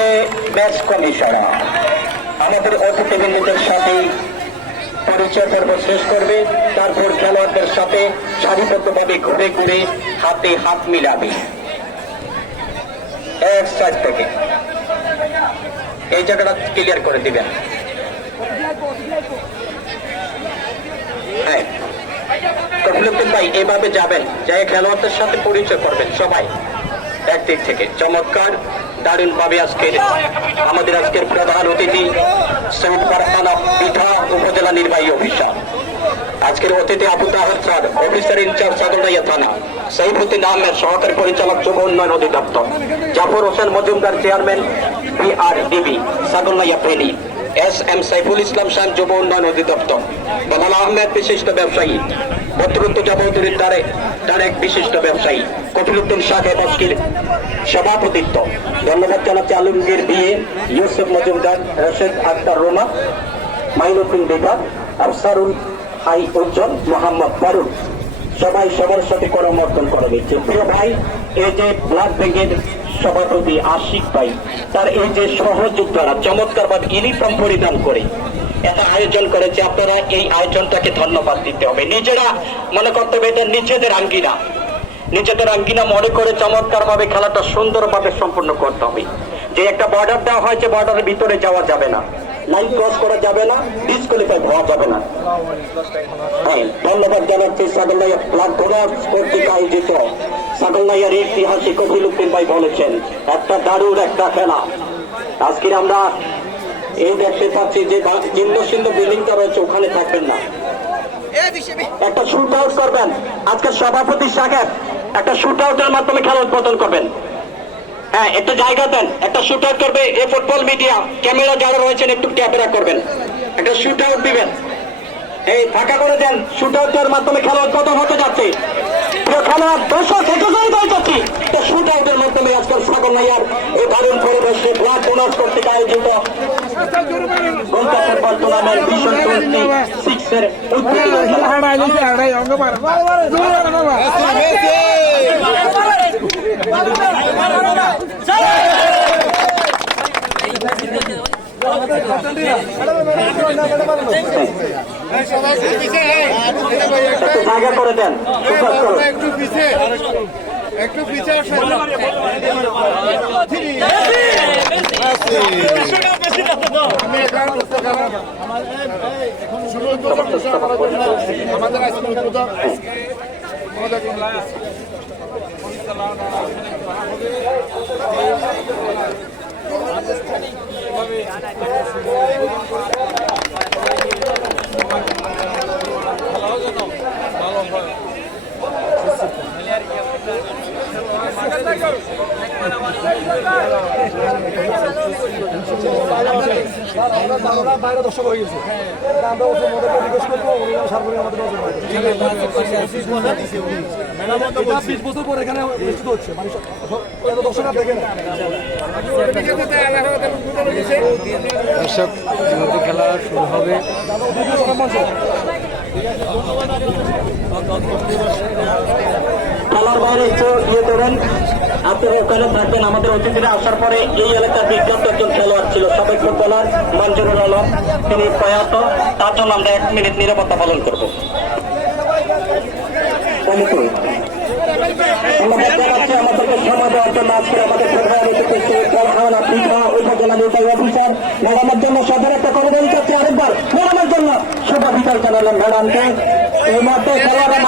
মুহূর্তে match commissioner আমাদের অতিথিবৃন্দদের সাথে পরিচয় পর্ব শেষ করবে, তারপর খেলোয়াড়দের সাথে সারিবদ্ধভাবে ঘুরে ঘুরে হাতে হাত মিলাবে। এক সাইড থেকে এই জায়গাটা ক্লিয়ার করে দিবেন। হ্যাঁ, কফিলুদ্দিন ভাই এভাবে যাবেন, যাই খেলোয়াড়দের সাথে পরিচয় করবেন সবাই একদিক থেকে। চমৎকার দারুণ ভাবে আমাদের আজকের প্রধান অতিথি সৈয়দ ফারহানা পিঠা উপজেলা নির্বাহী অফিসার, আজকের অতিথি Abu Taher sir officer incharge Sagarnaiya থানা, সাইফুদ্দিন আহমেদ সহকারী পরিচালক যুব উন্নয়ন অধিদপ্তর, Jafar Hossain Majumdar chairman BRDB Sagarnaiya Feni, S M. Saiful Islam Khan যুব উন্নয়ন অধিদপ্তর, বালাল আহমেদ বিশিষ্ট ব্যবসায়ী, বদরুদ্দোজা চৌধুরীর তারেক বিশিষ্ট ব্যবসায়ী, কফিলুদ্দিন সাহেব আজকের সভাপতিত্ব। ধন্যবাদ জানাচ্ছি আলমগীর বিএ, ইউসুফ মজুমদার, রশেদ আক্তার রোমা, মাইনুদ্দিন বিভাগ, আফসারুল হাই উজ্জ্বল, মোহাম্মদ ফারুক, সবাই সবার সাথে করমর্দন করে দিচ্ছে। প্রিয় ভাই, এই যে ব্লাড ব্যাংকের সভাপতি আশিক ভাই, তার এই যে সহযোদ্ধারা চমৎকার ভাবে ইউনিফর্ম পরিধান করে এটা আয়োজন করেছে, আপনারা এই আয়োজনটাকে ধন্যবাদ দিতে হবে। নিজেরা মনে করতে হবে এটা নিজেদের আঙ্গিনা মনে করে চমৎকার ভাবে খেলাটা সুন্দরভাবে সম্পূর্ণ করতে হবে। যে একটা বর্ডার দেওয়া হয়েছে, বর্ডারের ভিতরে যাওয়া যাবে না, লাইন ক্রস করা যাবে না, ডিসকোয়ালিফাই হওয়া যাবে না। হ্যাঁ, ধন্যবাদ জানাচ্ছি সাগরনাইয়া ব্লাড ডোনার্স কর্তৃক আয়োজিত সাগরনাইয়ার ঐতিহাসিক কফিলুদ্দিন ভাই বলেছেন একটা দারুণ একটা খেলা। আজকে আমরা এই দেখতে পাচ্ছি যে চিহ্ন বিল্ডিংটা রয়েছে, ওখানে থাকবেন না, একটা শুট আউট করবেন। আজকের সভাপতি সাহেব একটা শুট আউটের মাধ্যমে খেলা উদ্বোধন করবেন। হ্যাঁ, একটা জায়গা দেন, একটা শুট আউট করবে। এই ফুটবল মিডিয়া ক্যামেরা যারা রয়েছেন একটু ক্যামেরা করবেন, একটা শুট আউট দিবেন, এই ফাঁকা করে দেন। শুট আউটের মাধ্যমে খেলা উদ্বোধন হতে যাচ্ছে। খেলোয়াড় দর্শক যাচ্ছি, শুট আউটের মাধ্যমে আজকের সাগরনাইয়ার এই দারুণ পরিবেশে ব্লাড ডোনার্স কর্তৃক আয়োজিত ফুটবল টুর্নামেন্ট ভিশন 26 এর উদ্বোধনী জায়গা করে দেন, একটু পিছিয়ে বাইরে দর্শক হয়ে গেছে, আমরা রিকোয়েস্ট করবো 20 বছর পর এখানে অনুষ্ঠিত হচ্ছে, মানুষ দর্শক দেখে না। দর্শক খেলা শুরু হবে। খেলার বাইরে একটু ইয়ে করেন, আপনারা ওখানে থাকবেন। আমাদের অতিথিরা আসার পরে এই এলাকার বিজ্ঞপ্ত একজন খেলোয়াড় ছিল, সাবেক ফুটবলার মঞ্জুরুল আলম, তিনি প্রয়াত, তার জন্য আমরা 1 মিনিট নিরাপত্তা পালন করবো। আমাদেরকে সময় দেওয়ার জন্য আজকে আমাদের উপজেলা নির্বাহী অফিসার ম্যাডামের জন্য সদর একটা কর্মচারী চাচ্ছে, আরেকবার ম্যাডামের জন্য শুভ বিদায় জানালেন ম্যাডামকে। এই মাত্র খেলোয়াড়রা